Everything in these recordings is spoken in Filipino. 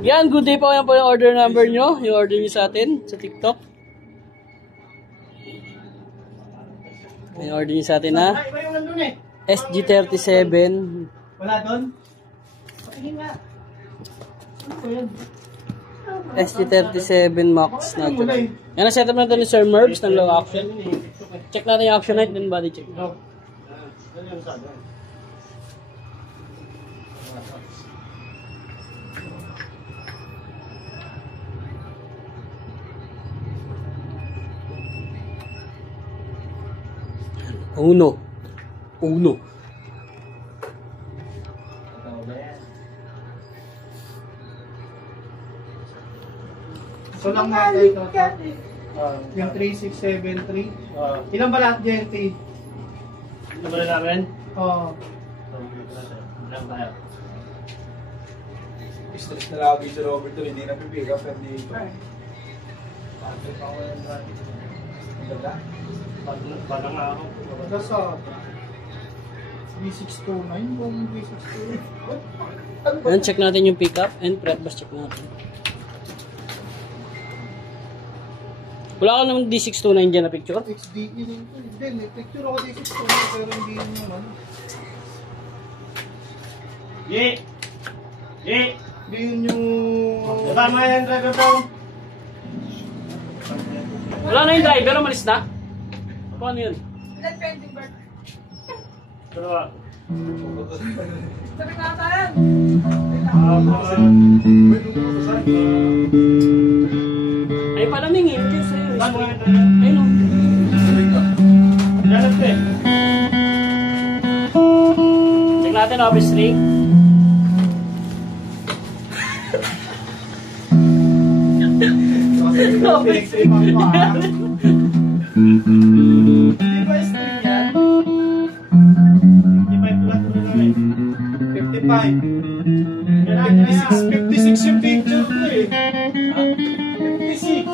Yan, good day po. Yan po yung order number nyo. Yung order nyo sa atin sa TikTok. Yung order nyo sa atin ha. SG37. Wala doon? Patingin nga. Ano po yan? SG37 Max natural. Yan ang setup natin ni Sir Mervs ng low action. Check natin yung action height then body check. Uno. So lang natin ito. Yung 3673. Ilan ba lahat GNT? Ilan ba na namin? Oo. Ilan tayo? Stress na lagi si Robert doon, hindi na pipick up and dito. Bala nga ako. Nasa 3629 kung 3629. Ayan, check natin yung pickup and fret bus check natin. Wala ka naman D629 dyan na picture? XDE din ito. Hindi, may picture ako D629 pero hindi yun naman. Ye! Hindi yun yung... Tama yan, driver daw. Wala na yung driver, umalis na? Paano yun? Ilan pending bird? Dalawa. Sabi nga tayo. Ay pala ningin. Ayun o. Check natin office ring. Office ring. Hindi ba string yan? 55 56 yung picture ko eh. 56.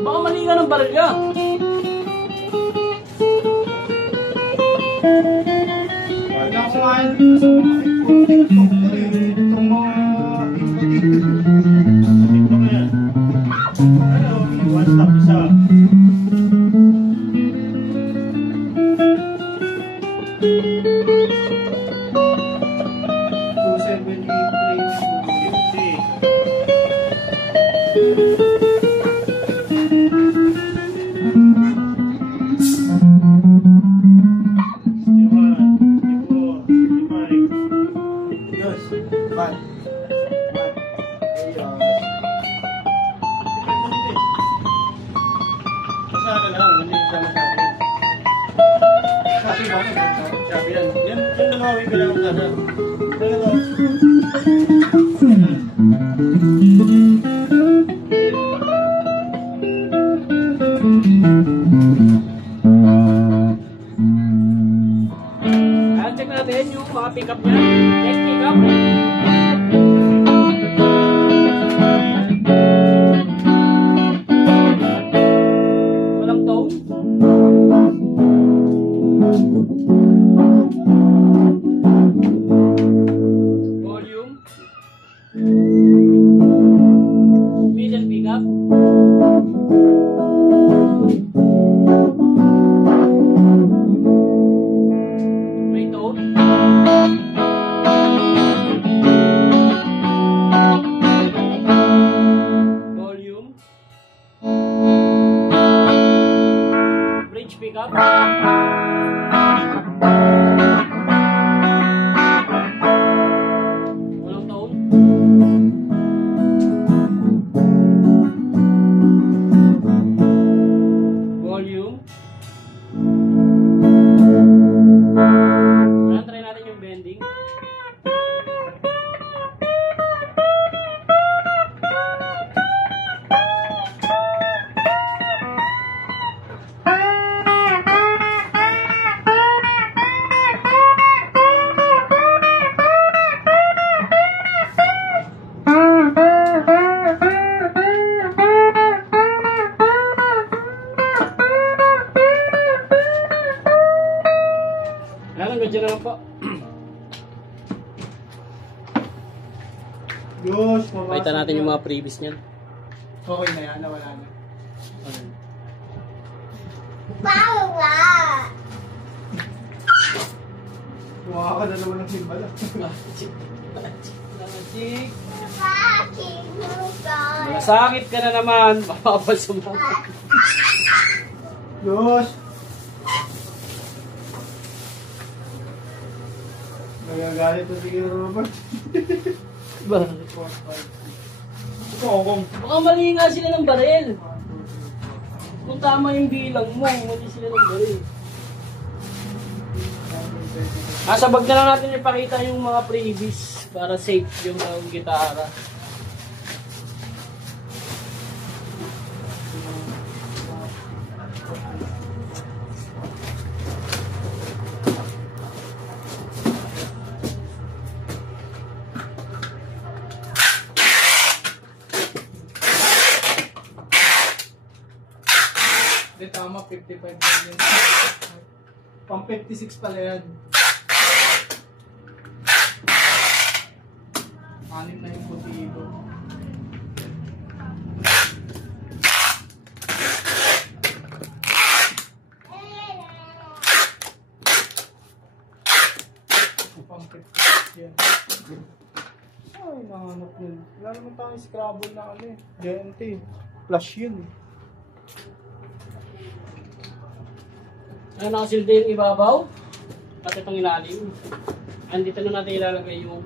Baka mali ka ng barya. Wala ko nga yun dito sa mga TikTok ko eh. Itong mga TikTok yan. Ano? One stop isa. Check natin yung mga pick up niya. Next pick up. Walang tone. Volume. Middle pick up. May tone. Volume. Bridge pick up. Walang tone. Diyos, mabasa. Pakita natin yung mga previous niyan. Okay na yan, nawala na. Kuha ka na naman ng simbala. Masakit ka na naman. Mapapasok mo. Diyos! Nagagalit na sige Robert. Baka mali nga sila ng baril. Kung tama yung bilang mo, mali sila ng baril. Sa bag na lang natin ipakita yung mga previous para safe yung gitara. Hindi, tama, 55 million. Pang 56 pala yan. Anim na yung motibo. Pang 56 yan. Ay, nahanap yun. Wala naman tayong Scrabble na ano eh. GNT. Flash yun eh. Ano nakasilda yung ibabaw? Pati itong ilalim. Andito na natin ilalagay yung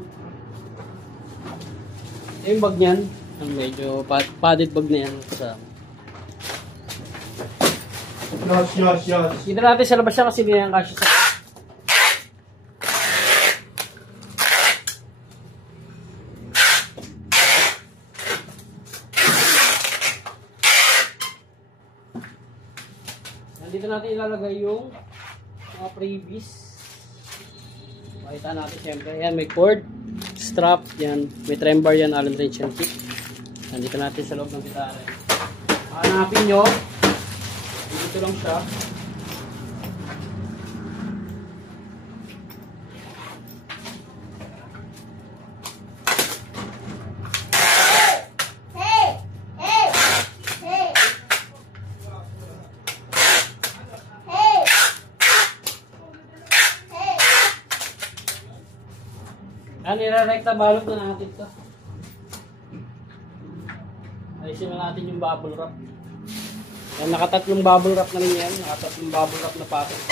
bag niyan. Medyo padded bag na yan. Yes. Dito natin sa labas siya kasi hindi yan kasya sa dito natin ilalagay yung mga previous. Makita natin siyempre. Ayan, may cord, strap, yan. May trem bar yan, Allen wrench and kit. Nandito natin sa loob ng gitara. Hanapin nyo. Dito lang siya. Nire-recta balot na natin ito. Ayusin na natin yung bubble wrap. Yan, nakatatlong bubble wrap na rin yan. Nakatatlong bubble wrap na pattern.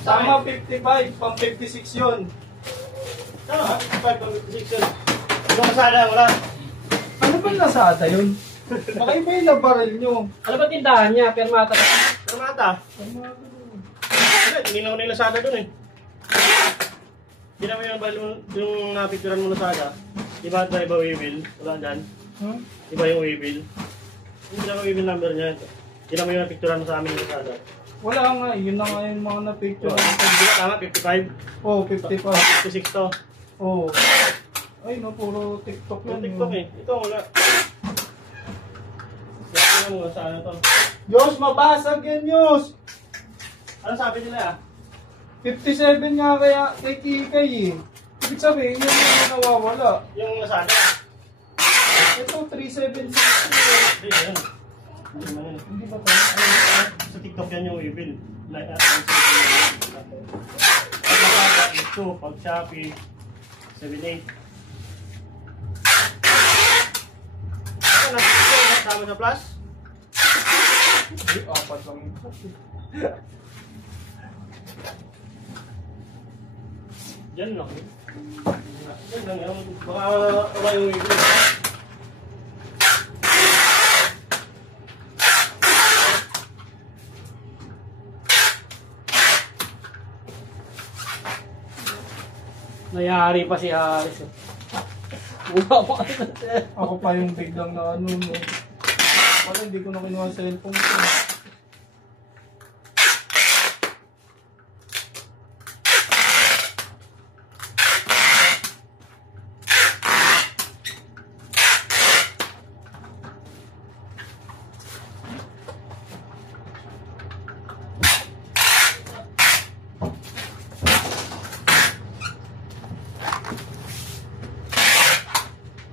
Tama, 55, pang 56 yun. Tama, 55 pang 56 yun. Ano kasada, wala? Ano ba yung Lazada yun? Baka iba yung nabaril nyo. Ano ba tindahan niya? Permata. Permata. Hindi naman yung Lazada dun eh. Hindi naman yung napicturan mo Lazada. Iba waybill? Wala dyan. Iba yung waybill. Hindi naman waybill number niya. Hindi naman yung napicturan mo sa amin yung Lazada. Wala nga, yun na nga yung mga na-picture. Tama, 55? Oo, 55. 56 to. Oo. Ay, no, puro TikTok yan. TikTok eh. Ito wala. Ito mo sa ano to. Diyos, mabasag yan, Diyos! Ano sabi nila ah? 57 nga kaya kay Kikay eh. Ibig sabihin, yun yung nawawala. Yung Lazada. Ito, 376. Hindi, yan. Hindi ba tayo? Sa TikTok yan yung waybill. Ito, pag Shopee, 78. Ano, kasama sa plus? Hindi, apat lang ito. Diyan lang. Diyan lang yan. Baka wala yung waybill. Nayari pa si Aris. Buha pa kasi. Ako pa yung biglang na ano, no. Wala, hindi ko na kinuha ang cellphone ko.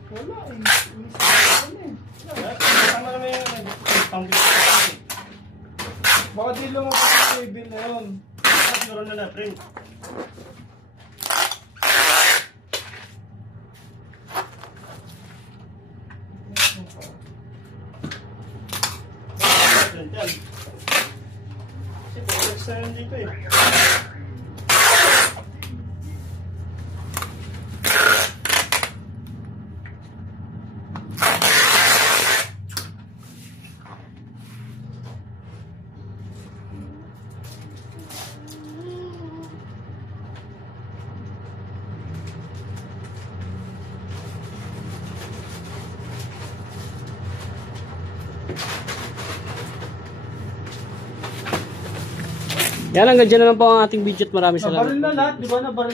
Wala eh. Tama naman yung pang-bit ko. Baka di lang ako sa label na yun. Siguro na na-print. Kasi products na yun dito eh. Yan, hanggang dyan na lang po ang ating video at maraming salamat. Nabaril na lahat, di ba? Nabaril